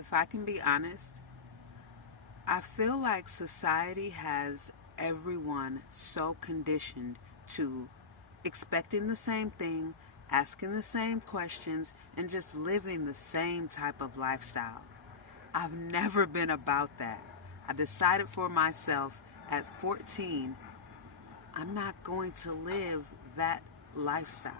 If I can be honest, I feel like society has everyone so conditioned to expecting the same thing, asking the same questions, and just living the same type of lifestyle. I've never been about that. I decided for myself at 14, I'm not going to live that lifestyle.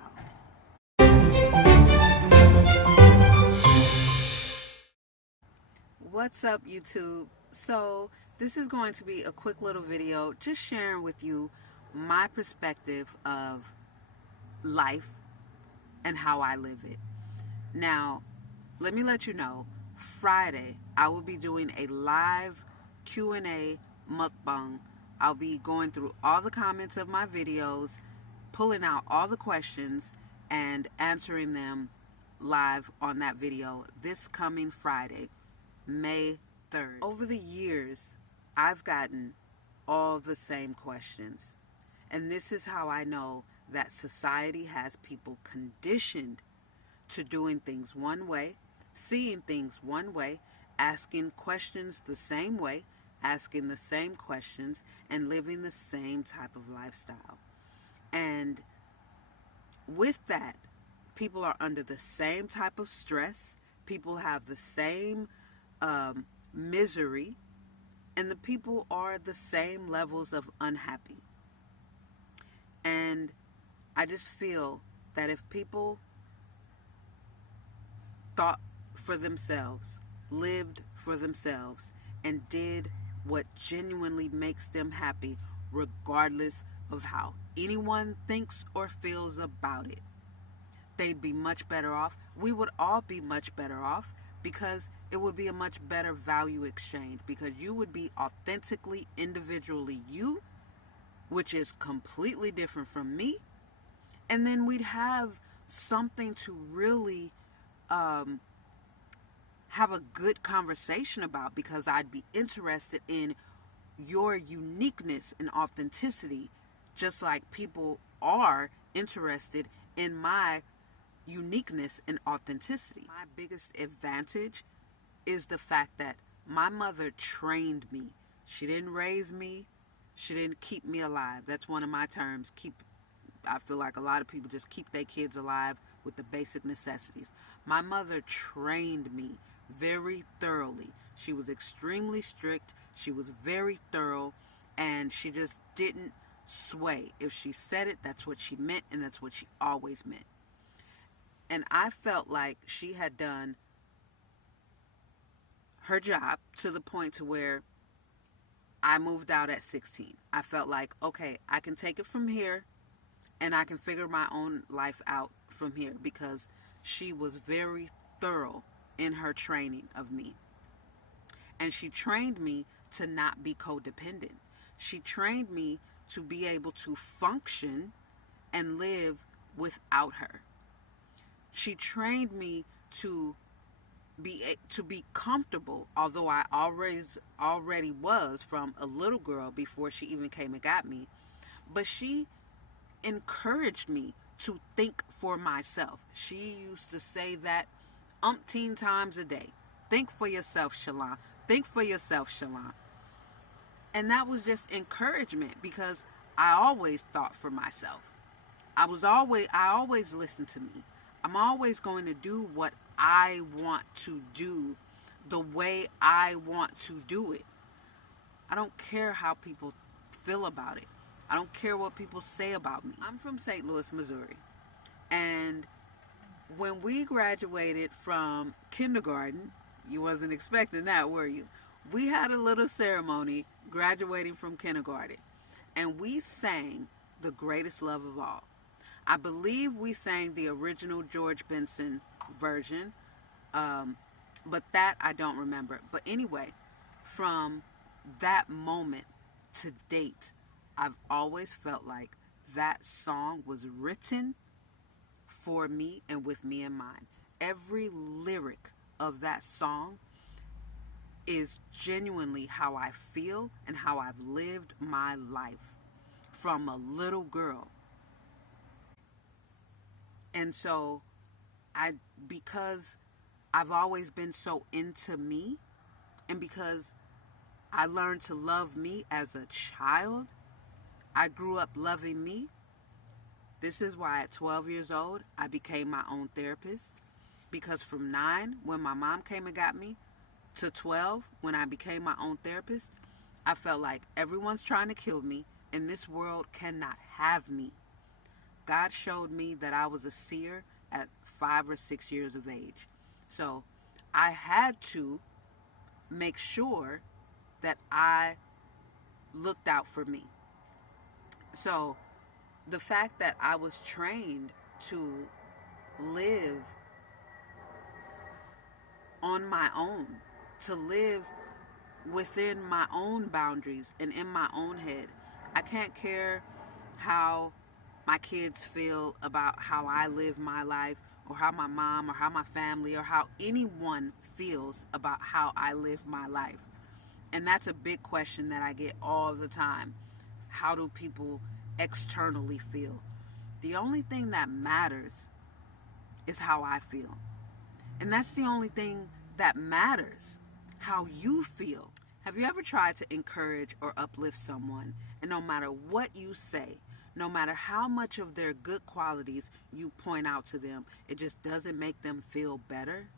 What's up, YouTube? So, this is going to be a quick little video just sharing with you my perspective of life and how I live it. Now, let me let you know, Friday I will be doing a live Q&A mukbang. I'll be going through all the comments of my videos, pulling out all the questions and answering them live on that video this coming Friday, May 3rd. Over the years, I've gotten all the same questions. And this is how I know that society has people conditioned to doing things one way, seeing things one way, asking questions the same way, asking the same questions, and living the same type of lifestyle. And with that, people are under the same type of stress, people have the same misery, and the people are the same levels of unhappy. And I just feel that if people thought for themselves, lived for themselves, and did what genuinely makes them happy, regardless of how anyone thinks or feels about it, they'd be much better off. We would all be much better off because it would be a much better value exchange, because you would be authentically, individually you, which is completely different from me. And then we'd have something to really have a good conversation about, because I'd be interested in your uniqueness and authenticity, just like people are interested in my uniqueness and authenticity. My biggest advantage is the fact that my mother trained me. She didn't raise me. She didn't keep me alive. That's one of my terms. I feel like a lot of people just keep their kids alive with the basic necessities. My mother trained me very thoroughly. She was extremely strict. She was very thorough, and she just didn't sway. If she said it, that's what she meant, and that's what she always meant. And I felt like she had done her job to the point to where I moved out at 16. I felt like, okay, I can take it from here and I can figure my own life out from here, because she was very thorough in her training of me. And she trained me to not be codependent. She trained me to be able to function and live without her. She trained me to be comfortable, although I already was from a little girl before she even came and got me. But she encouraged me to think for myself. She used to say that umpteen times a day. Think for yourself, Shalanda. Think for yourself, Shalanda. And that was just encouragement, because I always thought for myself. I always listened to me. I'm always going to do what I want to do the way I want to do it. I don't care how people feel about it. I don't care what people say about me. I'm from St. Louis, Missouri. And when we graduated from kindergarten, you wasn't expecting that, were you? We had a little ceremony graduating from kindergarten. And we sang The Greatest Love of All. I believe we sang the original George Benson version, but that I don't remember. But anyway, from that moment to date, I've always felt like that song was written for me and with me in mind. Every lyric of that song is genuinely how I feel and how I've lived my life from a little girl. And so because I've always been so into me, and because I learned to love me as a child, I grew up loving me. This is why at 12 years old, I became my own therapist. Because from 9, when my mom came and got me, to 12, when I became my own therapist, I felt like everyone's trying to kill me, and this world cannot have me. God showed me that I was a seer at 5 or 6 years of age. So I had to make sure that I looked out for me. So the fact that I was trained to live on my own, to live within my own boundaries and in my own head. I can't care how my kids feel about how I live my life, or how my mom or how my family or how anyone feels about how I live my life. And that's a big question that I get all the time. How do people externally feel? The only thing that matters is how I feel. And that's the only thing that matters, how you feel. Have you ever tried to encourage or uplift someone, and no matter what you say, no matter how much of their good qualities you point out to them, it just doesn't make them feel better?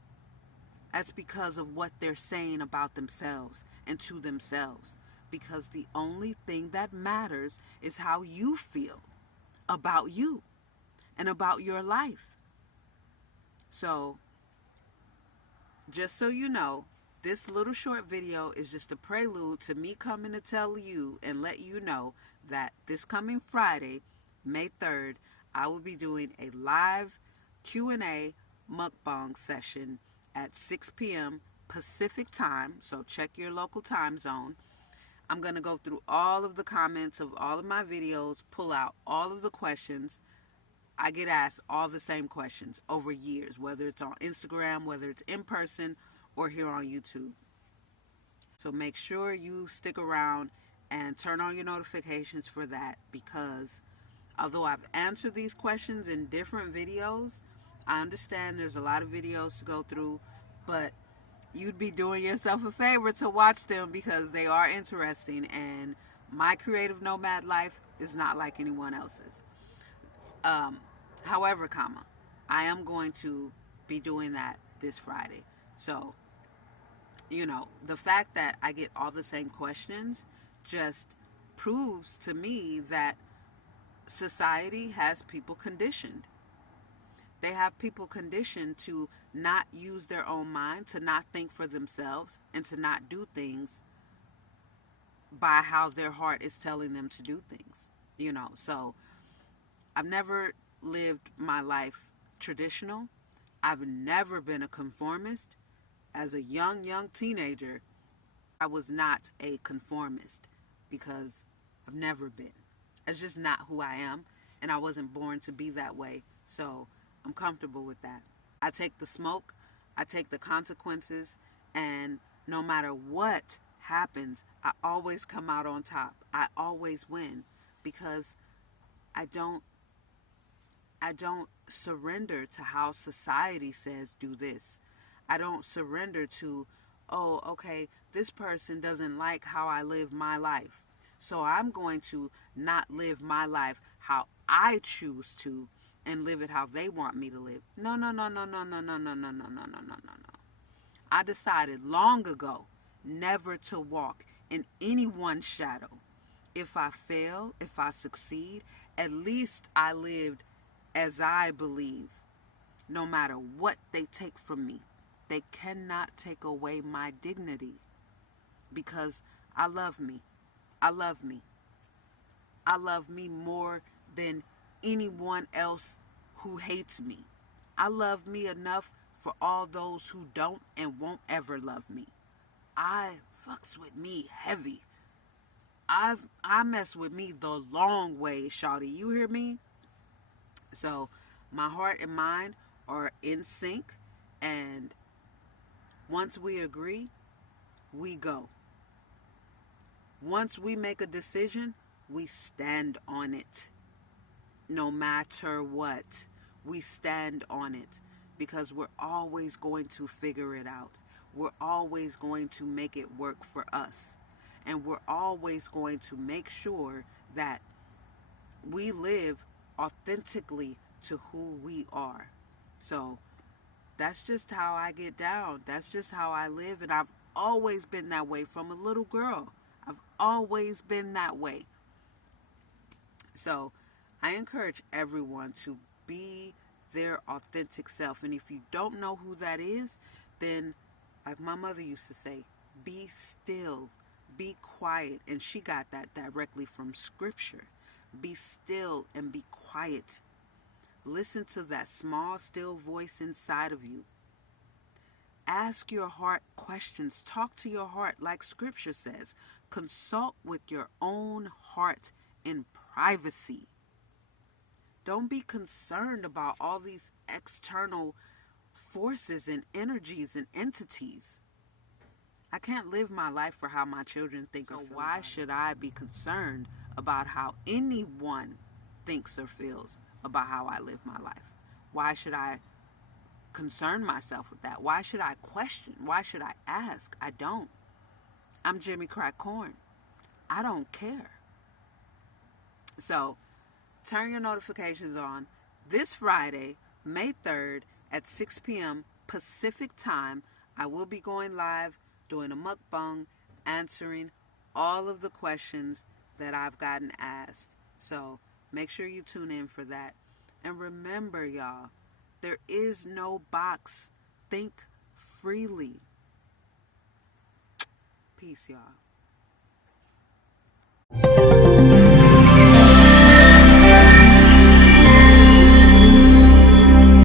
That's because of what they're saying about themselves and to themselves. Because the only thing that matters is how you feel about you and about your life. So, just so you know, this little short video is just a prelude to me coming to tell you and let you know that this coming Friday, May 3rd, I will be doing a live Q&A mukbang session at 6 p.m. Pacific time, so check your local time zone. I'm going to go through all of the comments of all of my videos, pull out all of the questions. I get asked all the same questions over years, whether it's on Instagram, whether it's in person, or here on YouTube. So make sure you stick around and turn on your notifications for that, because although I've answered these questions in different videos, I understand there's a lot of videos to go through, but you'd be doing yourself a favor to watch them because they are interesting, and My Createve Nomad Life is not like anyone else's. However, I am going to be doing that this Friday. So, the fact that I get all the same questions just proves to me that society has people conditioned. They have people conditioned to not use their own mind, to not think for themselves, and to not do things by how their heart is telling them to do things. So I've never lived my life traditional. I've never been a conformist. As a young teenager, I was not a conformist because I've never been. That's just not who I am, and I wasn't born to be that way. So I'm comfortable with that. I take the smoke, I take the consequences, and no matter what happens, I always come out on top. I always win because I don't surrender to how society says do this. I don't surrender to, oh, okay, this person doesn't like how I live my life, so I'm going to not live my life how I choose to and live it how they want me to live. No. I decided long ago never to walk in anyone's shadow. If I fail, if I succeed, at least I lived as I believe. No matter what they take from me, they cannot take away my dignity, because I love me. I love me. I love me more than anyone else who hates me. I love me enough for all those who don't and won't ever love me. I fucks with me heavy. I mess with me the long way, shawty. You hear me? So my heart and mind are in sync, and once we agree, we go. Once we make a decision, we stand on it. No matter what, we stand on it. because we're always going to figure it out. We're always going to make it work for us. And we're always going to make sure that we live authentically to who we are. So that's just how I get down. That's just how I live. And I've always been that way from a little girl. I've always been that way. So I encourage everyone to be their authentic self. And if you don't know who that is, then, like my mother used to say, be still, be quiet. And she got that directly from scripture. Be still and be quiet. Listen to that small, still voice inside of you. Ask your heart questions. Talk to your heart like scripture says. Consult with your own heart in privacy. Don't be concerned about all these external forces and energies and entities. I can't live my life for how my children think or feel. So why should I be concerned about how anyone thinks or feels about how I live my life? Why should I concern myself with that? Why should I question? Why should I ask? I don't. I'm Jimmy Crack Corn. I don't care. So, turn your notifications on. This Friday, May 3rd at 6 p.m. Pacific time, I will be going live doing a mukbang, answering all of the questions that I've gotten asked. So, make sure you tune in for that. And remember, y'all, there is no box. Think freely. Peace, y'all.